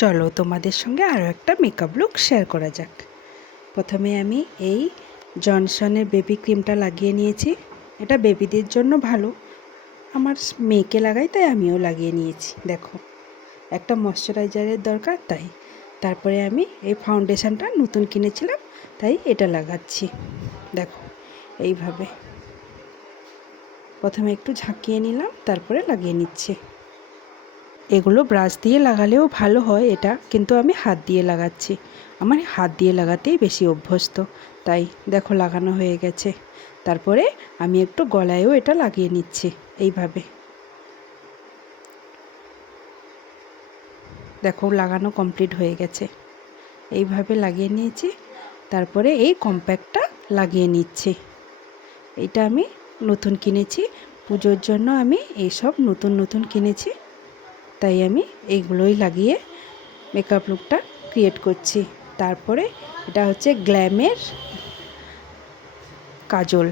চলো তোমাদের সঙ্গে আরও একটা মেকআপ লুক শেয়ার করা যাক। প্রথমে আমি এই জনসনের বেবি ক্রিমটা লাগিয়ে নিয়েছি। এটা বেবিদের জন্য ভালো, আমার মেয়েকে লাগাই তাই আমিও লাগিয়ে নিয়েছি। দেখো, একটা ময়শ্চারাইজারের দরকার তাই। তারপরে আমি এই ফাউন্ডেশনটা নতুন কিনেছিলাম তাই এটা লাগাচ্ছি। দেখো এইভাবে প্রথমে একটু ঝাঁকিয়ে নিলাম, তারপরে লাগিয়ে নিচ্ছি। এগুলো ব্রাশ দিয়ে লাগালেও ভালো হয় এটা, কিন্তু আমি হাত দিয়ে লাগাচ্ছি। আমার হাত দিয়ে লাগাতেই বেশি অভ্যস্ত, তাই দেখো লাগানো হয়ে গেছে। তারপরে আমি একটু গলায়ও এটা লাগিয়ে নিচ্ছি এইভাবে। দেখো লাগানো কমপ্লিট হয়ে গেছে, এইভাবে লাগিয়ে নিয়েছি। তারপরে এই কম্প্যাক্টটা লাগিয়ে নিচ্ছি। এটা আমি নতুন কিনেছি, পুজোর জন্য আমি এইসব নতুন কিনেছি, তাই আমি এইগুলোই লাগিয়ে মেকআপ লুকটা ক্রিয়েট করছি। তারপরে এটা হচ্ছে গ্ল্যামের কাজল,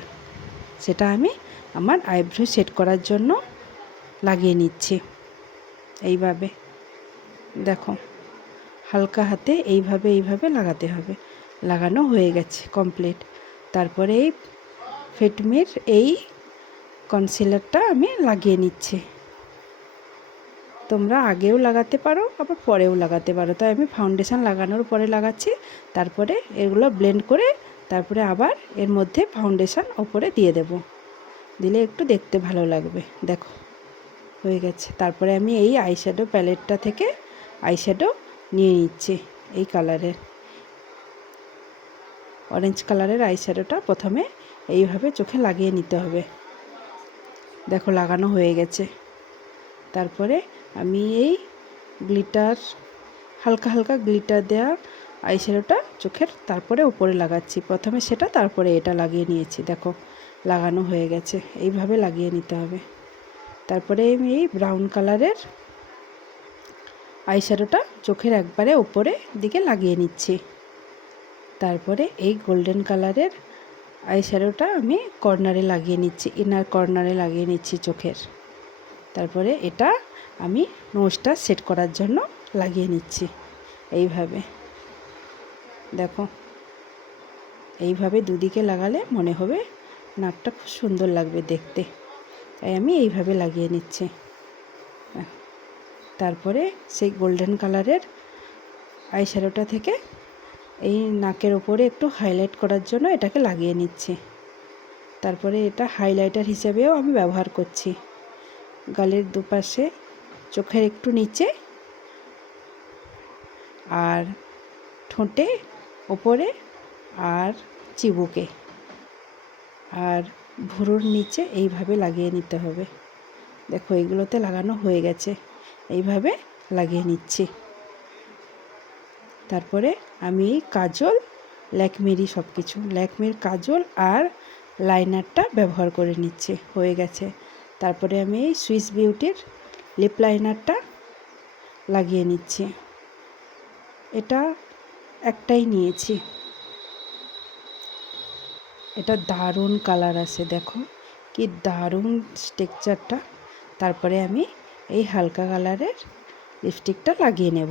সেটা আমি আমার আইব্রো সেট করার জন্য লাগিয়ে নিচ্ছি এইভাবে। দেখো হালকা হাতে এইভাবে লাগাতে হবে। লাগানো হয়ে গেছে কমপ্লিট। তারপরে এই ফিটমির এই কনসিলারটা আমি লাগিয়ে নিচ্ছি। তোমরা আগেও লাগাতে পারো, আবার পরেও লাগাতে পারো, তাই আমি ফাউন্ডেশন লাগানোর পরে লাগাচ্ছি। তারপরে এগুলো ব্লেন্ড করে তারপরে আবার এর মধ্যে ফাউন্ডেশন ওপরে দিয়ে দেব, দিলে একটু দেখতে ভালো লাগবে। দেখো হয়ে গেছে। তারপরে আমি এই আইশ্যাডো প্যালেটটা থেকে আইশ্যাডো নিয়ে নিচ্ছি। এই কালারের অরেঞ্জ কালারের আইশ্যাডোটা প্রথমে এইভাবে চোখে লাগিয়ে নিতে হবে। দেখো লাগানো হয়ে গেছে। তারপরে আমি এই গ্লিটার হালকা গ্লিটার দেওয়া আইশ্যাডোটা চোখের তারপরে উপরে লাগাচ্ছি। প্রথমে সেটা, তারপরে এটা লাগিয়ে নিয়েছি। দেখো লাগানো হয়ে গেছে, এইভাবে লাগিয়ে নিতে হবে। তারপরে আমি এই ব্রাউন কালারের আইশ্যাডোটা চোখের একবারে উপরে দিকে লাগিয়ে নিচ্ছি। তারপরে এই গোল্ডেন কালারের আইশ্যাডোটা আমি কর্নারে লাগিয়ে নিচ্ছি, ইনার কর্নারে লাগিয়ে নিচ্ছি চোখের। তারপরে এটা আমি নোজটা সেট করার জন্য লাগিয়ে নিচ্ছি এইভাবে। দেখো এইভাবে দুদিকে লাগালে মনে হবে নাকটা খুব সুন্দর লাগবে দেখতে, তাই আমি এইভাবে লাগিয়ে নিচ্ছি। তারপরে সেই গোল্ডেন কালারের আইশ্যাডোটা থেকে এই নাকের ওপরে একটু হাইলাইট করার জন্য এটাকে লাগিয়ে নিচ্ছি। তারপরে এটা হাইলাইটার হিসেবেও আমি ব্যবহার করছি। গালের দুপাশে, চোখের একটু নিচে, আর ঠোঁটে ওপরে, আর চিবুকে, আর ভুরুর নিচে এইভাবে লাগিয়ে নিতে হবে। দেখো এইগুলোতে লাগানো হয়ে গেছে, এইভাবে লাগিয়ে নিচ্ছি। তারপরে আমি এই কাজল ল্যাকমিরই সব কিছু ল্যাকমির কাজল আর লাইনারটা ব্যবহার করে নিচ্ছি। হয়ে গেছে। তারপরে আমি এই সুইস বিউটির লিপ লাইনারটা লাগিয়ে নিচ্ছি। এটা একটাই নিয়েছি, এটা দারুণ কালার আসে। দেখো কি দারুণ টেক্সচারটা। তারপরে আমি এই হালকা কালারের লিপস্টিকটা লাগিয়ে নেব।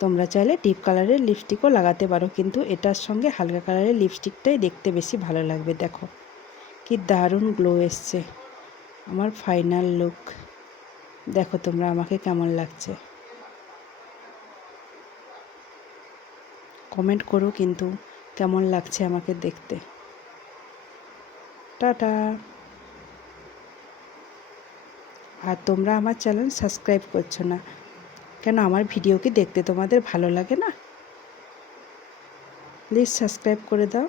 তোমরা চাইলে ডিপ কালারের লিপস্টিকও লাগাতে পারো, কিন্তু এটার সঙ্গে হালকা কালারের লিপস্টিকটাই দেখতে বেশি ভালো লাগবে। দেখো কি দারুণ গ্লো এসছে আমার ফাইনাল লুক। দেখো তোমরা আমাকে কেমন লাগছে কমেন্ট করো কিন্তু কেমন লাগছে আমাকে দেখতে। টাটা। আর তোমরা আমার চ্যানেল সাবস্ক্রাইব করছো না কেন? আমার ভিডিও কি দেখতে তোমাদের ভালো লাগে না? প্লিজ সাবস্ক্রাইব করে দাও।